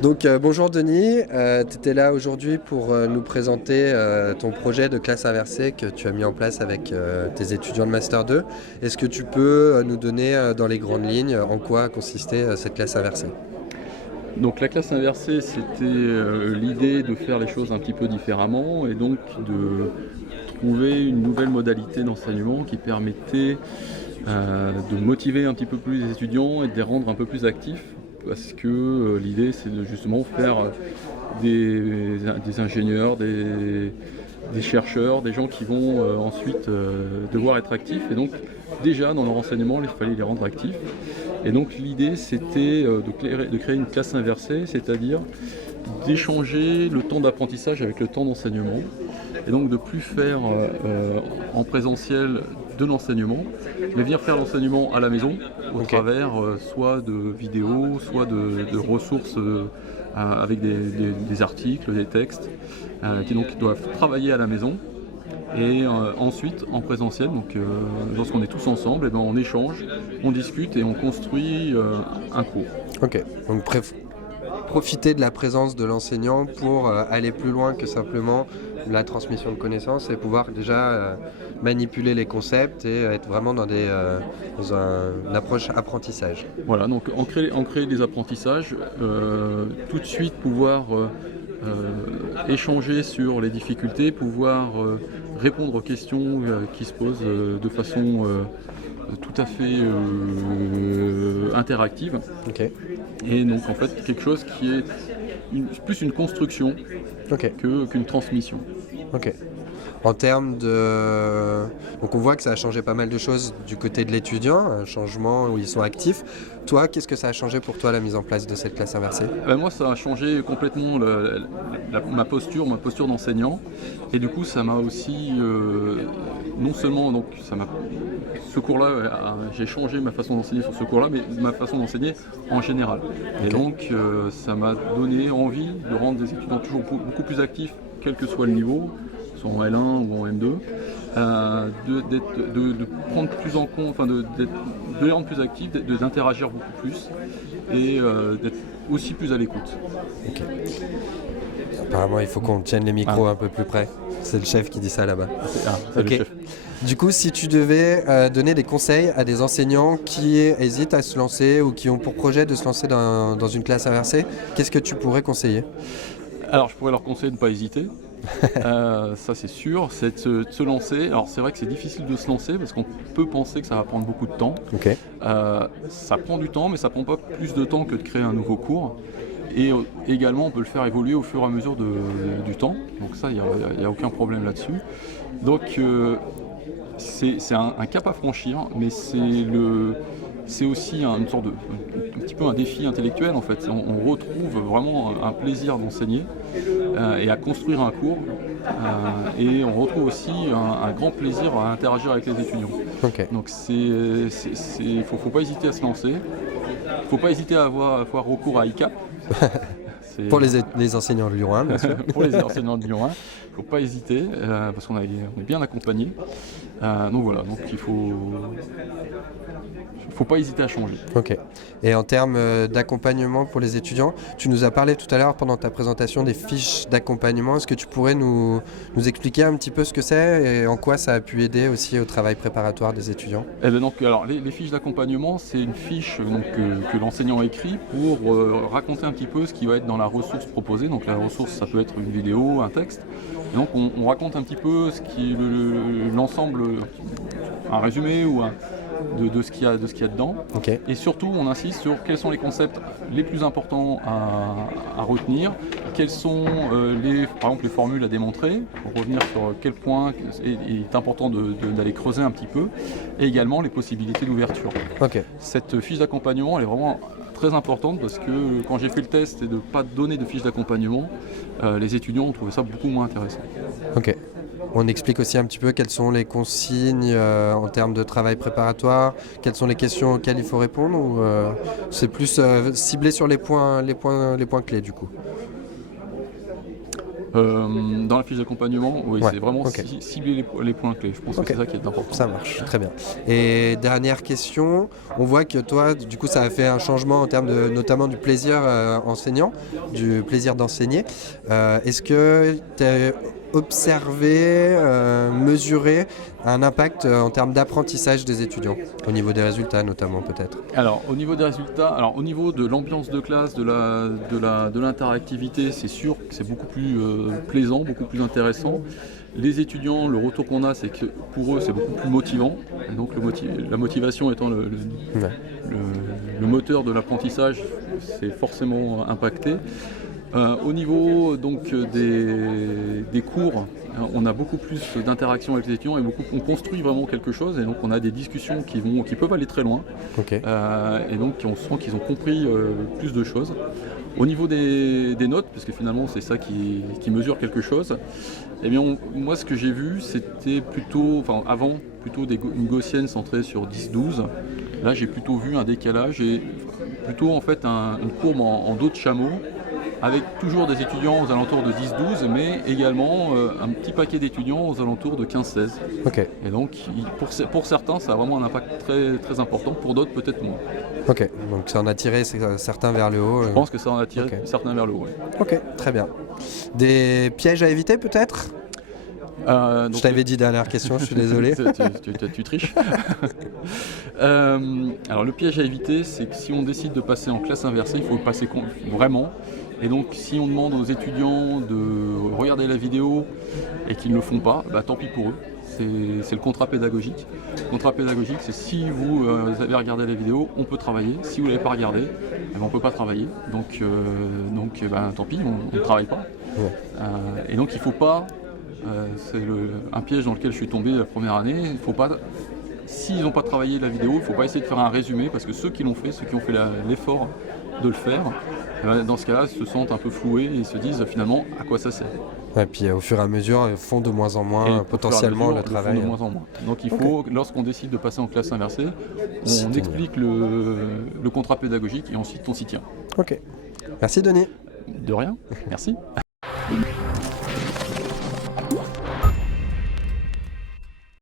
Donc bonjour Denis, tu étais là aujourd'hui pour nous présenter ton projet de classe inversée que tu as mis en place avec tes étudiants de Master 2. Est-ce que tu peux nous donner dans les grandes lignes en quoi consistait cette classe inversée? Donc la classe inversée, c'était l'idée de faire les choses un petit peu différemment et donc de trouver une nouvelle modalité d'enseignement qui permettait de motiver un petit peu plus les étudiants et de les rendre un peu plus actifs parce que l'idée c'est de justement faire des ingénieurs, des chercheurs, des gens qui vont ensuite devoir être actifs et donc déjà dans leur enseignement il fallait les rendre actifs et donc l'idée c'était de créer une classe inversée, c'est-à-dire d'échanger le temps d'apprentissage avec le temps d'enseignement et donc de plus faire en présentiel de l'enseignement, mais venir faire l'enseignement à la maison au travers soit de vidéos, soit de ressources avec des articles, des textes qui donc doivent travailler à la maison et ensuite en présentiel, donc lorsqu'on est tous ensemble, et ben, on échange, on discute et on construit un cours. Ok, donc profiter de la présence de l'enseignant pour aller plus loin que simplement la transmission de connaissances et pouvoir déjà manipuler les concepts et être vraiment dans une approche apprentissage. Voilà, donc en créer des apprentissages, tout de suite pouvoir échanger sur les difficultés, pouvoir répondre aux questions qui se posent de façon tout à fait interactive. Ok. Et donc en fait quelque chose qui est plus une construction qu'une transmission. Ok. En termes de... Donc on voit que ça a changé pas mal de choses du côté de l'étudiant, un changement où ils sont actifs. Toi, qu'est-ce que ça a changé pour toi la mise en place de cette classe inversée? Moi ça a changé complètement ma posture d'enseignant et du coup ça m'a aussi non seulement donc ce cours-là, j'ai changé ma façon d'enseigner sur ce cours-là, mais ma façon d'enseigner en général. Et donc ça m'a donné envie de rendre des étudiants toujours beaucoup plus actifs, quel que soit le niveau, soit en L1 ou en M2, de prendre plus en compte, de les rendre plus actifs, d'interagir beaucoup plus et d'être aussi plus à l'écoute. Ok. Apparemment, il faut qu'on tienne les micros un peu plus près. C'est le chef qui dit ça là-bas. C'est le chef. Du coup, si tu devais donner des conseils à des enseignants qui hésitent à se lancer ou qui ont pour projet de se lancer dans une classe inversée, qu'est-ce que tu pourrais conseiller? Alors, je pourrais leur conseiller de ne pas hésiter. Ça c'est sûr, c'est de se lancer. Alors c'est vrai que c'est difficile de se lancer parce qu'on peut penser que ça va prendre beaucoup de temps. Ça prend du temps, mais ça prend pas plus de temps que de créer un nouveau cours. Et également on peut le faire évoluer au fur et à mesure du temps. Donc ça, il n'y a aucun problème là-dessus. Donc c'est un cap à franchir, mais c'est aussi une sorte un petit peu un défi intellectuel en fait. On retrouve vraiment un plaisir d'enseigner et à construire un cours et on retrouve aussi un grand plaisir à interagir avec les étudiants. Donc faut pas hésiter à se lancer, faut pas hésiter à avoir recours à ICAP. Pour les enseignants de Lyon 1, bien sûr. Pour les enseignants de Lyon 1, il ne faut pas hésiter parce qu'on est bien accompagné. Donc voilà, donc il faut pas hésiter à changer. Ok. Et en termes d'accompagnement pour les étudiants, tu nous as parlé tout à l'heure pendant ta présentation des fiches d'accompagnement. Est-ce que tu pourrais nous expliquer un petit peu ce que c'est et en quoi ça a pu aider aussi au travail préparatoire des étudiants? Alors, les fiches d'accompagnement, c'est une fiche que l'enseignant écrit pour raconter un petit peu ce qui va être dans la ressource proposée. Donc la ressource, ça peut être une vidéo, un texte. Et donc on raconte un petit peu ce qui l'ensemble, un résumé ou de ce qu'il y a dedans. Et surtout on insiste sur quels sont les concepts les plus importants à retenir, quelles sont par exemple les formules à démontrer, pour revenir sur quel point il est important d'aller creuser un petit peu, et également les possibilités d'ouverture. Cette fiche d'accompagnement elle est vraiment très importante parce que quand j'ai fait le test et de ne pas donner de fiche d'accompagnement, les étudiants ont trouvé ça beaucoup moins intéressant. On explique aussi un petit peu quelles sont les consignes en termes de travail préparatoire, quelles sont les questions auxquelles il faut répondre, ou c'est plus ciblé sur les points clés du coup? Dans la fiche d'accompagnement, oui, Ouais, c'est vraiment ok. cibler les points clés. Je pense Ok. que c'est ça qui est important. Ça marche, très bien. Et dernière question, on voit que toi, du coup, ça a fait un changement en termes de, notamment du plaisir enseignant, du plaisir d'enseigner. Est-ce que tu as observé, mesuré un impact en termes d'apprentissage des étudiants, au niveau des résultats notamment peut-être? Alors au niveau des résultats, alors au niveau de l'ambiance de classe, de l'interactivité, c'est sûr que c'est beaucoup plus plaisant, beaucoup plus intéressant. Les étudiants, le retour qu'on a, c'est que pour eux, c'est beaucoup plus motivant. Et donc la motivation étant Ouais. le moteur de l'apprentissage, c'est forcément impacté. Au niveau donc des cours, on a beaucoup plus d'interaction avec les étudiants et on construit vraiment quelque chose et donc on a des discussions qui peuvent aller très loin. Ok. Et donc on sent qu'ils ont compris plus de choses. Au niveau des notes, parce que finalement c'est ça qui mesure quelque chose, eh bien moi ce que j'ai vu c'était plutôt, enfin avant, plutôt une gaussienne centrée sur 10-12. Là j'ai plutôt vu un décalage et plutôt en fait une courbe en dos de chameau, avec toujours des étudiants aux alentours de 10-12, mais également un petit paquet d'étudiants aux alentours de 15-16. Ok. Et donc, pour certains, ça a vraiment un impact très, très important, pour d'autres, peut-être moins. Ok. Donc ça en a tiré certains vers le haut. Je pense que ça en a tiré Ok. certains vers le haut. Ouais. Ok, très bien. Des pièges à éviter peut-être? Donc, Je t'avais dit dernière question, je suis désolé. tu triches. Alors le piège à éviter, c'est que si on décide de passer en classe inversée, il faut passer vraiment. Et donc si on demande aux étudiants de regarder la vidéo et qu'ils ne le font pas, bah, tant pis pour eux. C'est le contrat pédagogique. Le contrat pédagogique, c'est si vous avez regardé la vidéo, on peut travailler. Si vous ne l'avez pas regardé, eh ben, on ne peut pas travailler. Donc tant pis, on ne travaille pas. Ouais. Et donc il ne faut pas... c'est un piège dans lequel je suis tombé la première année. Il faut pas, s'ils n'ont pas travaillé la vidéo, il ne faut pas essayer de faire un résumé parce que ceux qui l'ont fait, ceux qui ont fait l'effort de le faire, dans ce cas-là, se sentent un peu floués et se disent finalement à quoi ça sert. Et puis au fur et à mesure, ils font de moins en moins Et potentiellement le le travail. font de moins en moins. Donc il faut, lorsqu'on décide de passer en classe inversée, on explique le contrat pédagogique et ensuite on s'y tient. Ok. Merci Denis. De rien, merci.